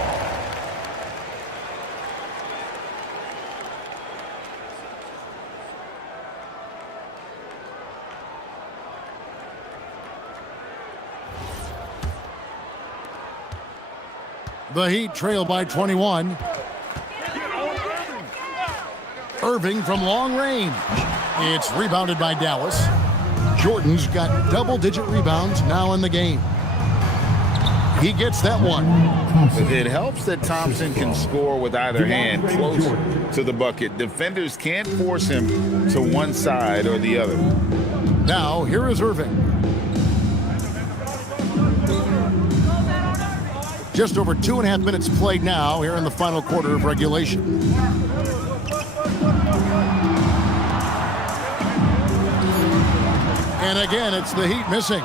The Heat trail by 21. Irving from long range. It's rebounded by Dallas. Jordan's got double-digit rebounds now in the game. He gets that one. It helps that Thompson can score with either hand close to the bucket. Defenders can't force him to one side or the other. Now, here is Irving. Just over 2.5 minutes played now here in the final quarter of regulation. And again, it's the Heat missing.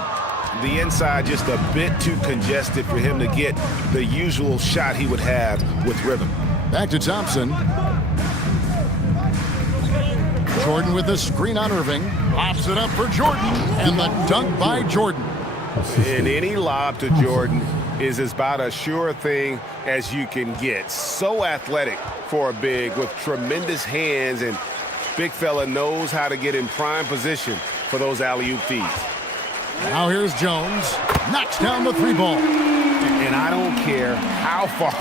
The inside just a bit too congested for him to get the usual shot he would have with rhythm. Back to Thompson. Jordan with the screen on Irving. Pops it up for Jordan. And the dunk by Jordan. And any lob to Jordan is about as sure a thing as you can get. So athletic for a big with tremendous hands, and big fella knows how to get in prime position for those alley-oop feeds. Now here's Jones. Knocks down the three ball. And I don't care how far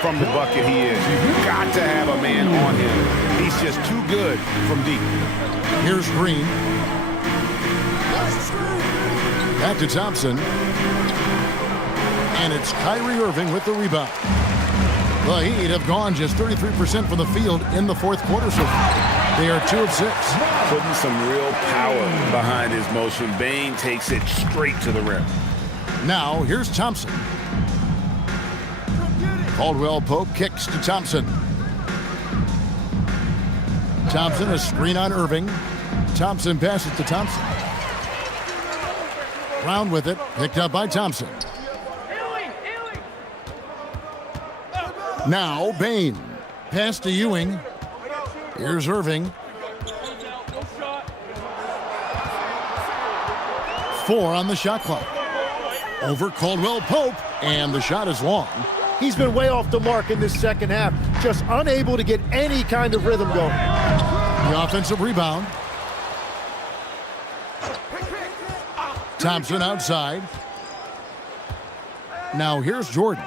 from the bucket he is. You've got to have a man on him. He's just too good from deep. Here's Green. Back to Thompson. And it's Kyrie Irving with the rebound. The Heat have gone just 33% from the field in the fourth quarter so far. They are 2 of 6. Putting some real power behind his motion. Bane takes it straight to the rim. Now here's Thompson. Caldwell Pope kicks to Thompson. Thompson, a screen on Irving. Thompson passes to Thompson. Brown with it, picked up by Thompson. Now Bane. Pass to Ewing. Here's Irving. 4 on the shot clock. Over Caldwell Pope, and the shot is long. He's been way off the mark in this second half, just unable to get any kind of rhythm going. The offensive rebound. Thompson outside. Now here's Jordan.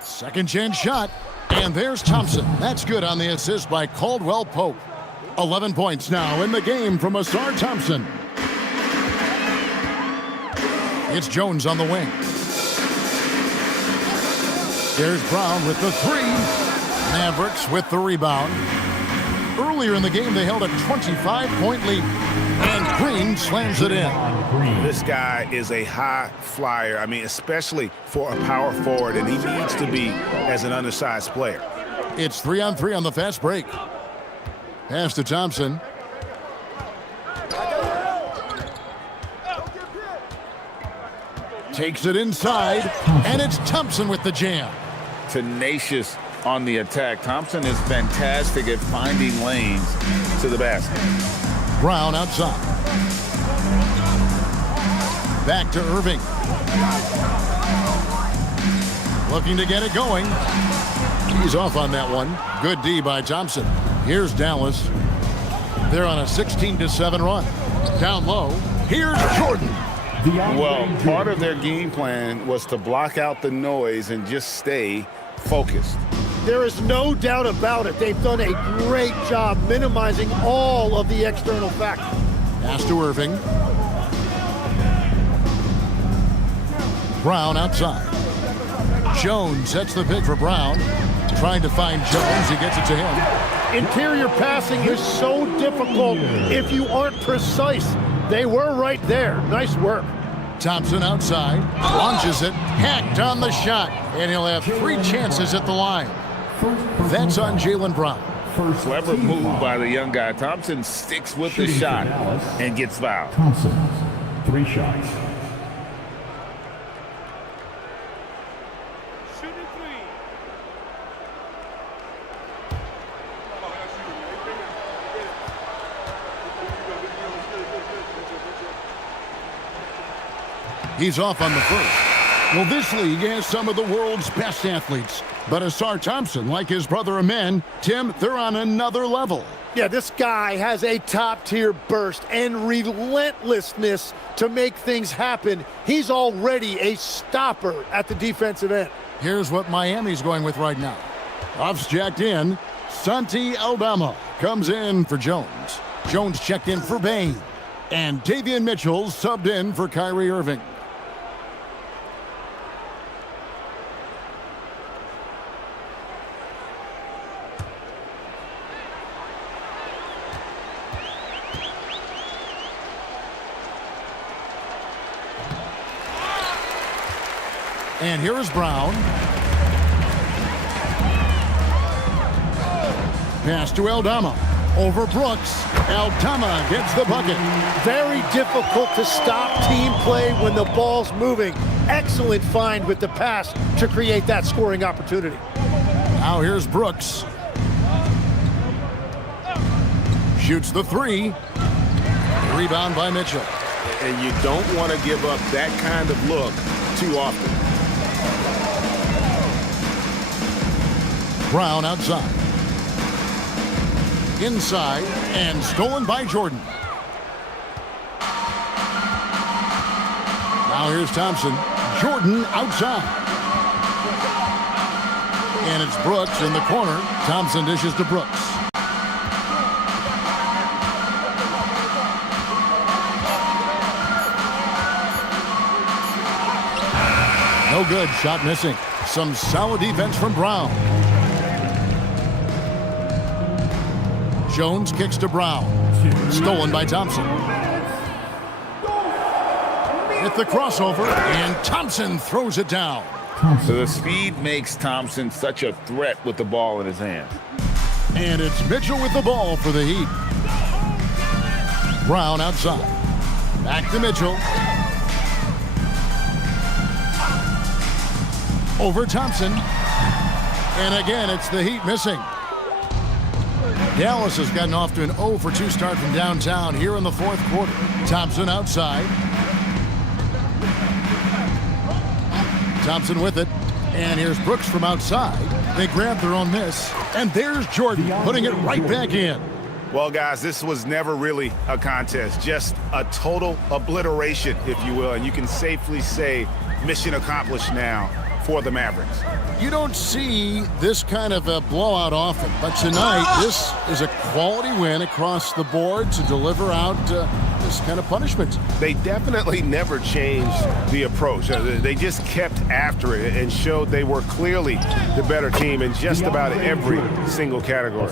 Second chance shot, and there's Thompson. That's good on the assist by Caldwell Pope. 11 points now in the game from Asar Thompson. It's Jones on the wing. There's Brown with the 3. Mavericks with the rebound. Earlier in the game, they held a 25-point lead. And Green slams it in. This guy is a high flyer. I mean, especially for a power forward, and he needs to be as an undersized player. It's 3-on-3 on the fast break. Pass to Thompson. Takes it inside, and it's Thompson with the jam. Tenacious on the attack. Thompson is fantastic at finding lanes to the basket. Brown outside. Back to Irving. Looking to get it going. He's off on that one. Good D by Thompson. Here's Dallas. They're on a 16-7 run. Down low. Here's Jordan. Well, part of their game plan was to block out the noise and just stay focused. There is no doubt about it. They've done a great job minimizing all of the external factors. Pass to Irving. Brown outside. Jones sets the pick for Brown. Trying to find Jones. He gets it to him. Interior passing is so difficult if you aren't precise. They were right there. Nice work. Thompson outside. Launches it. Hacked on the shot. And he'll have 3 chances at the line. That's on Jaylen Brown. Clever move by the young guy. Thompson sticks with the shot and gets fouled. Thompson, 3 shots. He's off on the first. Well, this league has some of the world's best athletes. But Asar Thompson, like his brother Amen, Tim, they're on another level. Yeah, this guy has a top-tier burst and relentlessness to make things happen. He's already a stopper at the defensive end. Here's what Miami's going with right now. Off's jacked in. Santi Aldama comes in for Jones. Jones checked in for Bane. And Davion Mitchell subbed in for Kyrie Irving. And here is Brown. Pass to Aldama. Over Brooks. Aldama gets the bucket. Very difficult to stop team play when the ball's moving. Excellent find with the pass to create that scoring opportunity. Now here's Brooks. Shoots the three. Rebound by Mitchell. And you don't want to give up that kind of look too often. Brown outside. Inside and stolen by Jordan. Now here's Thompson. Jordan outside. And it's Brooks in the corner. Thompson dishes to Brooks. No good. Shot missing. Some solid defense from Brown. Jones kicks to Brown. Stolen by Thompson. With the crossover, and Thompson throws it down. So the speed makes Thompson such a threat with the ball in his hand. And it's Mitchell with the ball for the Heat. Brown outside. Back to Mitchell. Over Thompson. And again, it's the Heat missing. Dallas has gotten off to an 0 for 2 start from downtown here in the fourth quarter. Thompson outside. Thompson with it. And here's Brooks from outside. They grab their own miss. And there's Jordan putting it right back in. Well, guys, this was never really a contest. Just a total obliteration, if you will. And you can safely say mission accomplished now for the Mavericks. You don't see this kind of a blowout often, but tonight this is a quality win across the board to deliver out this kind of punishment. They definitely never changed the approach. They just kept after it and showed they were clearly the better team in just about every single category.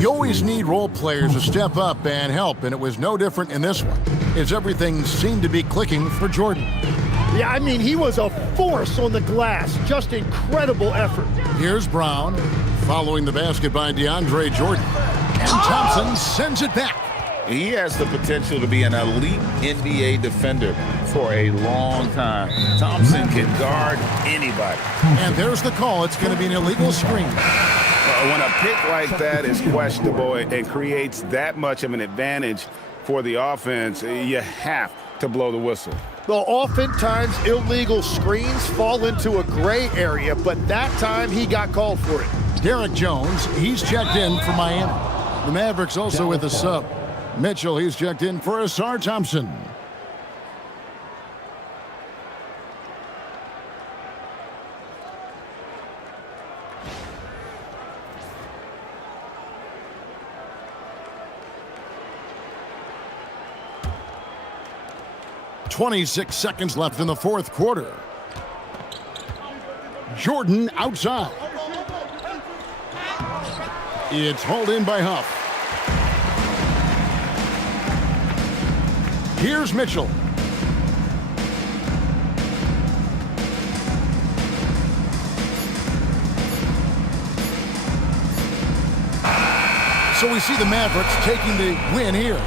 You always need role players to step up and help, and it was no different in this one, as everything seemed to be clicking for Jordan. Yeah, I mean, he was a force on the glass. Just incredible effort. Here's Brown, following the basket by DeAndre Jordan. And Thompson sends it back. He has the potential to be an elite NBA defender for a long time. Thompson can guard anybody. And there's the call. It's going to be an illegal screen. When a pick like that is questionable and creates that much of an advantage for the offense, you have to blow the whistle. Well, oftentimes illegal screens fall into a gray area, but that time he got called for it. Derek Jones, he's checked in for Miami. The Mavericks also with a sub. Mitchell, he's checked in for Asar Thompson. .26 seconds left in the fourth quarter. Jordan outside. It's hauled in by Huff. Here's Mitchell. So we see the Mavericks taking the win here.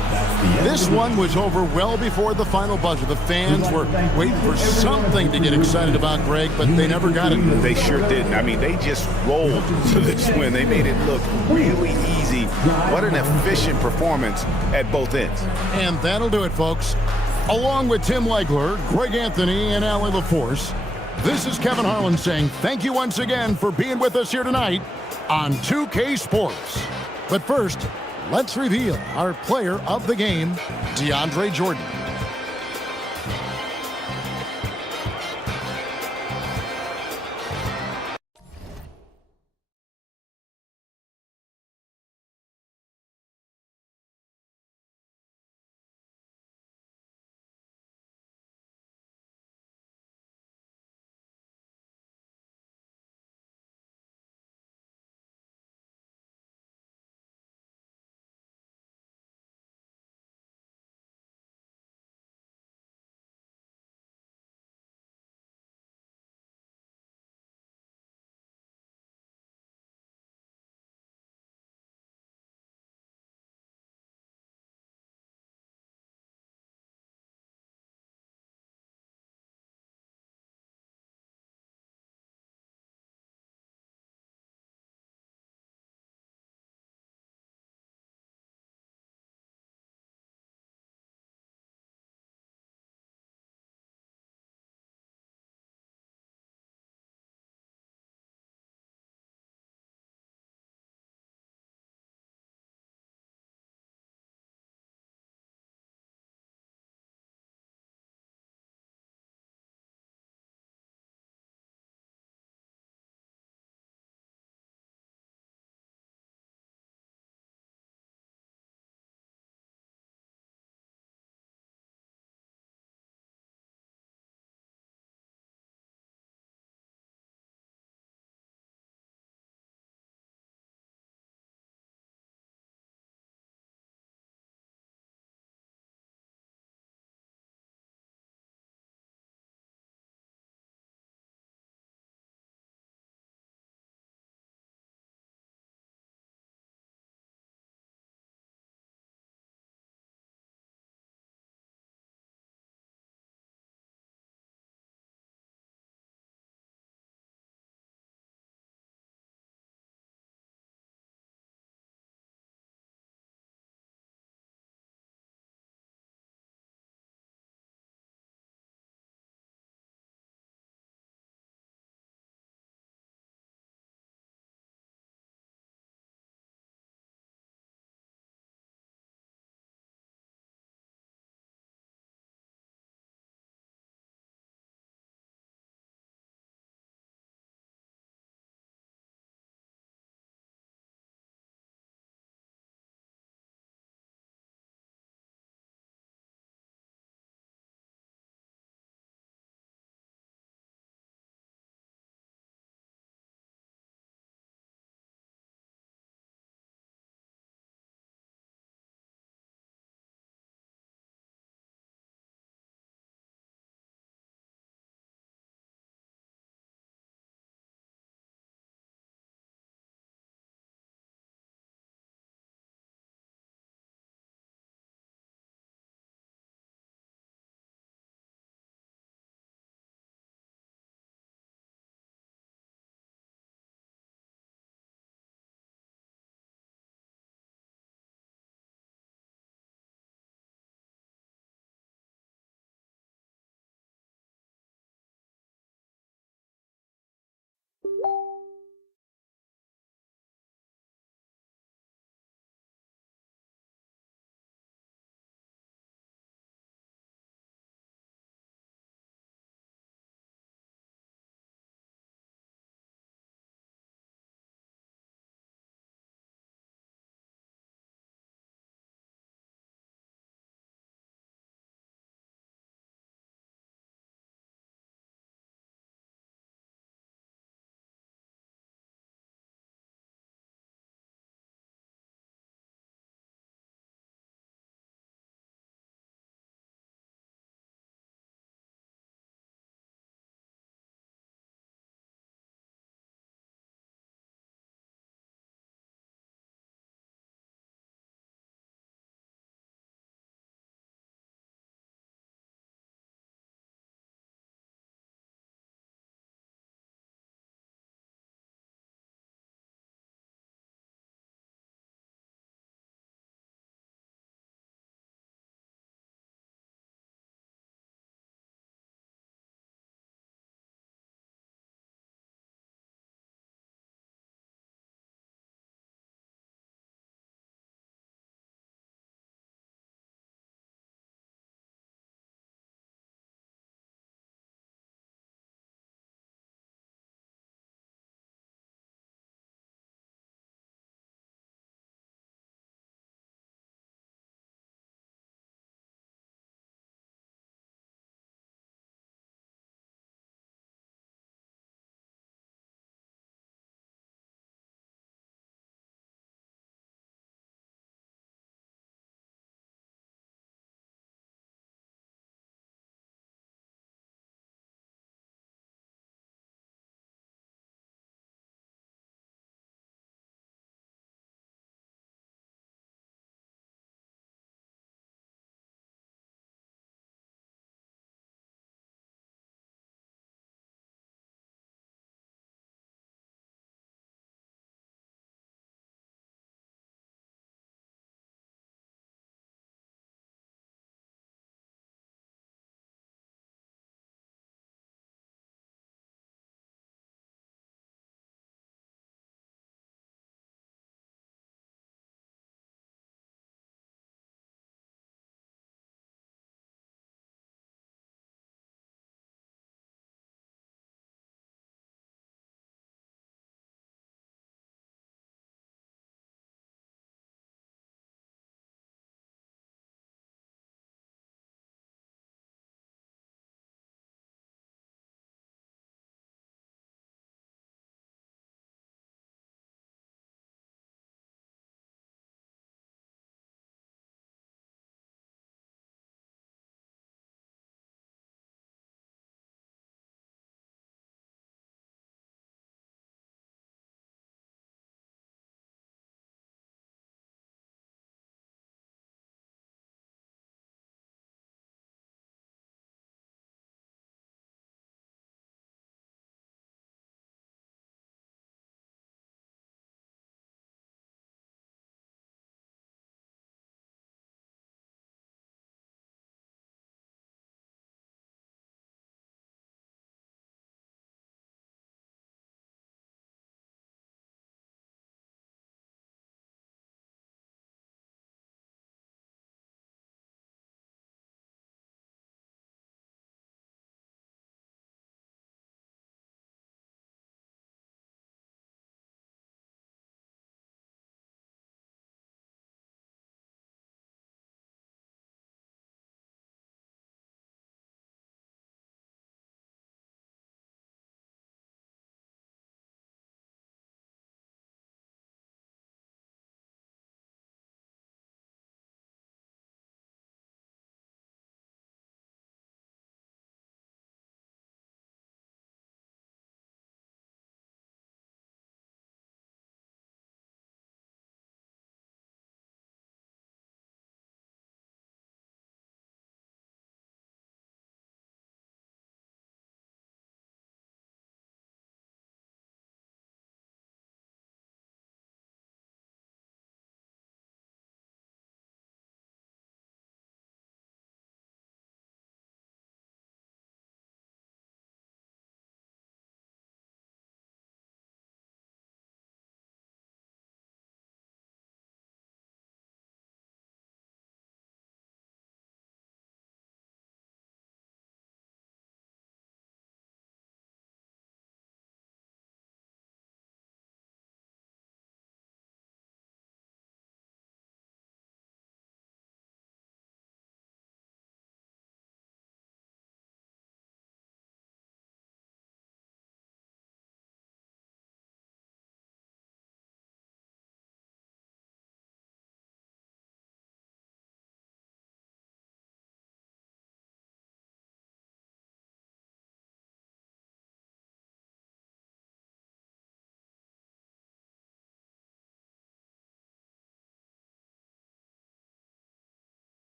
This one was over well before the final buzzer. The fans were waiting for something to get excited about, Greg, but they never got it. They sure didn't. I mean, they just rolled to this win. They made it look really easy. What an efficient performance at both ends. And that'll do it, folks. Along with Tim Legler, Greg Anthony, and Allie LaForce, this is Kevin Harlan saying thank you once again for being with us here tonight on 2K Sports. But first, let's reveal our player of the game, DeAndre Jordan.